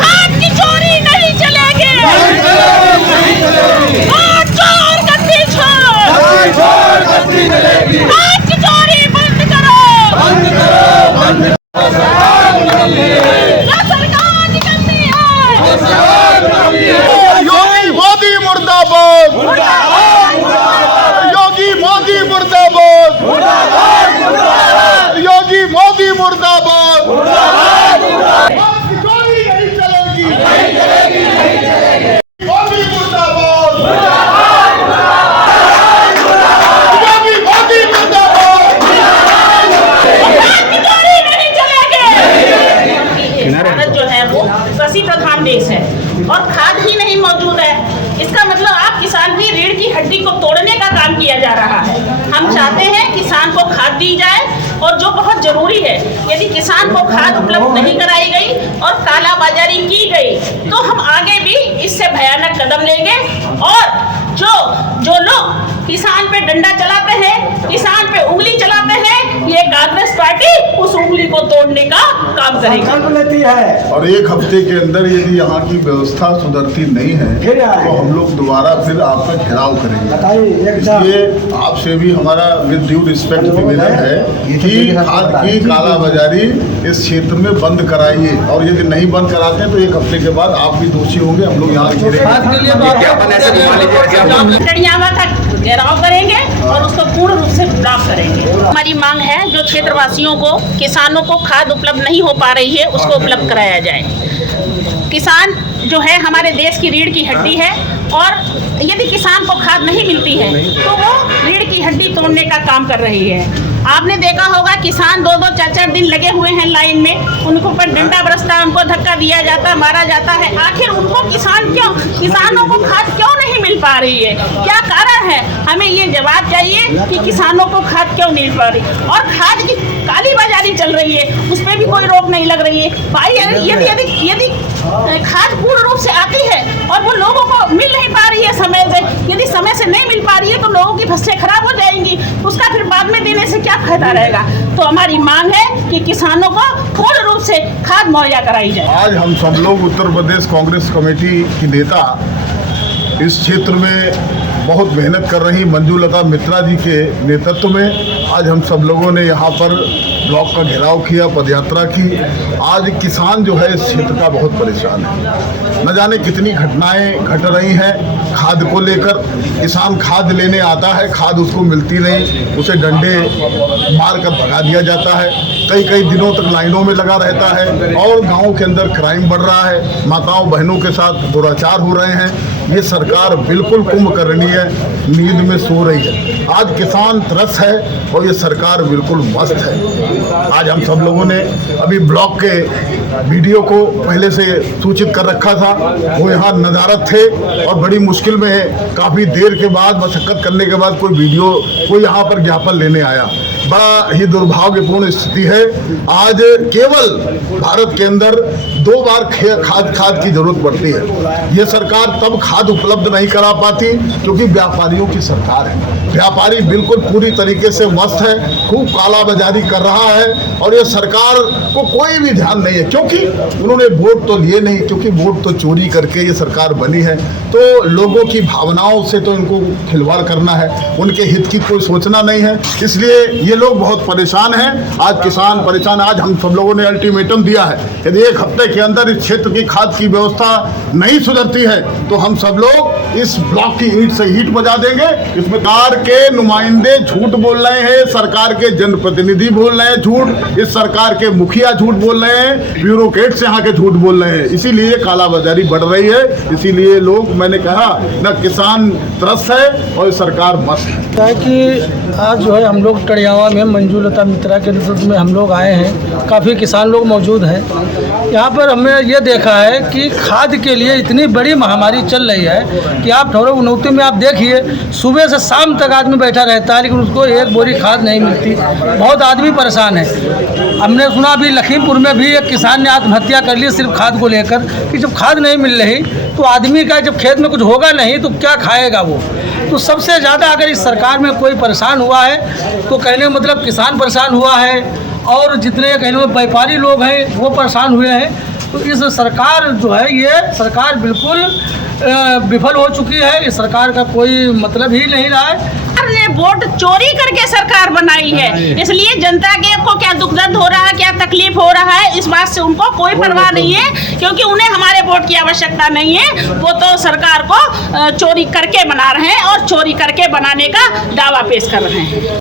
खाद की चोरी नहीं चलेगी। खाद चोर गद्दी छोड़, खाद की चोरी बंद करो। सरकार निकलती है। योगी मोदी मुर्दाबाद, योगी मोदी मुर्दाबाद, योगी मोदी मुर्दाबाद। चोरी नहीं चलेगी, मोदी मुर्दाबाद, योगी मोदी मुर्दाबाद। खाद की चोरी नहीं चलेगी। भारत जो है वो कृषि प्रधान देश है और खाद ही नहीं मौजूद है। इसका मतलब आप किसान की रीढ़ की हड्डी को तोड़ने का काम किया जा रहा है। हम चाहते हैं किसान को खाद दी जाए और जो बहुत जरूरी है, यदि किसान को खाद उपलब्ध नहीं कराई गई और कालाबाजारी की गई तो हम आगे भी इससे भयानक कदम लेंगे। और जो लोग किसान पे डंडा चलाते हैं, किसान पे उंगली चलाते हैं, ये कांग्रेस पार्टी उस उंगली को तोड़ने का काम करेगी। और एक हफ्ते के अंदर यदि यहाँ की व्यवस्था सुधरती नहीं है तो हम लोग दोबारा फिर आपका घेराव करेंगे। इसलिए आपसे भी हमारा विद ड्यू रिस्पेक्ट निवेदन है कि खाद की कालाबाजारी इस क्षेत्र में बंद कराइए और यदि नहीं बंद कराते हैं तो एक हफ्ते के बाद आप भी दोषी होंगे। हम लोग यहाँ टड़ियावा का घेराव करेंगे और उसको पूर्ण रूप से ब्लॉक करेंगे। हमारी मांग है जो क्षेत्रवासियों को, किसानों को खाद उपलब्ध नहीं हो पा रही है उसको उपलब्ध कराया जाए। किसान जो है हमारे देश की रीढ़ की हड्डी है और यदि किसान को खाद नहीं मिलती है तो वो रीढ़ की हड्डी तोड़ने का काम कर रही है। आपने देखा होगा किसान 2-2, 4-4 दिन लगे हुए हैं लाइन में, उनको पर डंडा बरसता है, उनको धक्का दिया जाता है, मारा जाता है। आखिर उनको किसानों को खाद क्यों नहीं मिल पा रही है? क्या कारण है? हमें ये जवाब चाहिए कि किसानों को खाद क्यों नहीं मिल पा रही। और खाद की काली बाजारी चल रही है, उस पर भी कोई रोक नहीं लग रही है। भाई यदि खाद पूर्ण रूप से आती है और वो लोगों को मिल नहीं पा रही है समय से, यदि समय से नहीं मिल पा रही है तो लोगों की फसलें खराब हो जाएंगी, उसका फिर बाद में देने से क्या फायदा रहेगा। तो हमारी मांग है कि किसानों को पूर्ण रूप से खाद मुहैया कराई जाए। आज हम सब लोग उत्तर प्रदेश कांग्रेस कमेटी की नेता इस क्षेत्र में बहुत मेहनत कर रही मंजूलता मित्रा जी के नेतृत्व में आज हम सब लोगों ने यहाँ पर ब्लॉक का घेराव किया, पदयात्रा की। आज किसान जो है इस क्षेत्र का बहुत परेशान है। न जाने कितनी घटनाएं घट रही हैं खाद को लेकर। किसान खाद लेने आता है, खाद उसको मिलती नहीं, उसे डंडे मार कर भगा दिया जाता है, कई दिनों तक लाइनों में लगा रहता है और गाँव के अंदर क्राइम बढ़ रहा है, माताओं बहनों के साथ दुराचार हो रहे हैं। ये सरकार बिल्कुल कुंभकर्णी है, नींद में सो रही है। आज किसान त्रस्त है और ये सरकार बिल्कुल मस्त है। आज हम सब लोगों ने अभी ब्लॉक के वीडियो को पहले से सूचित कर रखा था, वो यहाँ नज़ारत थे और बड़ी मुश्किल में है, काफ़ी देर के बाद मशक्क़त करने के बाद कोई यहाँ पर ज्ञापन लेने आया। बड़ा ही दुर्भाग्यपूर्ण स्थिति है। आज केवल भारत के अंदर 2 बार खाद की जरूरत पड़ती है। ये सरकार तब खाद उपलब्ध नहीं करा पाती क्योंकि व्यापारियों की सरकार है। व्यापारी बिल्कुल पूरी तरीके से मस्त है, खूब कालाबाजारी कर रहा है और ये सरकार को कोई भी ध्यान नहीं है क्योंकि उन्होंने वोट तो लिए नहीं, क्योंकि वोट तो चोरी करके ये सरकार बनी है। तो लोगों की भावनाओं से तो इनको खिलवाड़ करना है, उनके हित की कोई सोचना नहीं है, इसलिए ये लोग बहुत परेशान हैं। आज किसान परेशान। आज हम सब लोगों ने अल्टीमेटम दिया है, यदि एक हफ्ते के अंदर इस क्षेत्र की खाद की व्यवस्था नहीं सुधरती है तो हम सब लोग इस ब्लॉक की ईंट से ईंट बजा देंगे। इसमें सरकार के नुमाइंदे झूठ बोल रहे हैं, सरकार के जनप्रतिनिधि बोल रहे हैं झूठ, इस सरकार के मुखिया झूठ बोल रहे हैं, ब्यूरोक्रेट्स यहाँ के झूठ बोल रहे हैं, इसीलिए कालाबाजारी बढ़ रही है। इसीलिए लोग, मैंने कहा न, किसान त्रस्त है और सरकार मस्त है। कि आज जो है हम लोग टड़ियावा में मंजूलता मित्रा के नेतृत्व में हम लोग आए हैं, काफ़ी किसान लोग मौजूद हैं। यहाँ पर हमने ये देखा है कि खाद के लिए इतनी बड़ी महामारी चल रही है कि आप ठौर उनौती में आप देखिए, सुबह से शाम तक आदमी बैठा रहता है लेकिन उसको एक बोरी खाद नहीं मिलती। बहुत आदमी परेशान है। हमने सुना अभी लखीमपुर में भी एक किसान ने आत्महत्या कर ली सिर्फ खाद को लेकर कि जब खाद नहीं मिल रही तो आदमी का जब खेत में कुछ होगा नहीं तो क्या खाएगा वो। तो सबसे ज़्यादा अगर इस सरकार में कोई परेशान हुआ है तो कहने का मतलब किसान परेशान हुआ है और जितने कह लो व्यापारी लोग हैं वो परेशान हुए हैं। तो इस सरकार जो है ये सरकार बिल्कुल विफल हो चुकी है। इस सरकार का कोई मतलब ही नहीं रहा है। ने वोट चोरी करके सरकार बनाई है, इसलिए जनता के को क्या दुख दर्द हो रहा है, क्या तकलीफ हो रहा है, इस बात से उनको कोई परवाह नहीं है, क्योंकि उन्हें हमारे वोट की आवश्यकता नहीं है। वो तो सरकार को चोरी करके बना रहे हैं और चोरी करके बनाने का दावा पेश कर रहे हैं।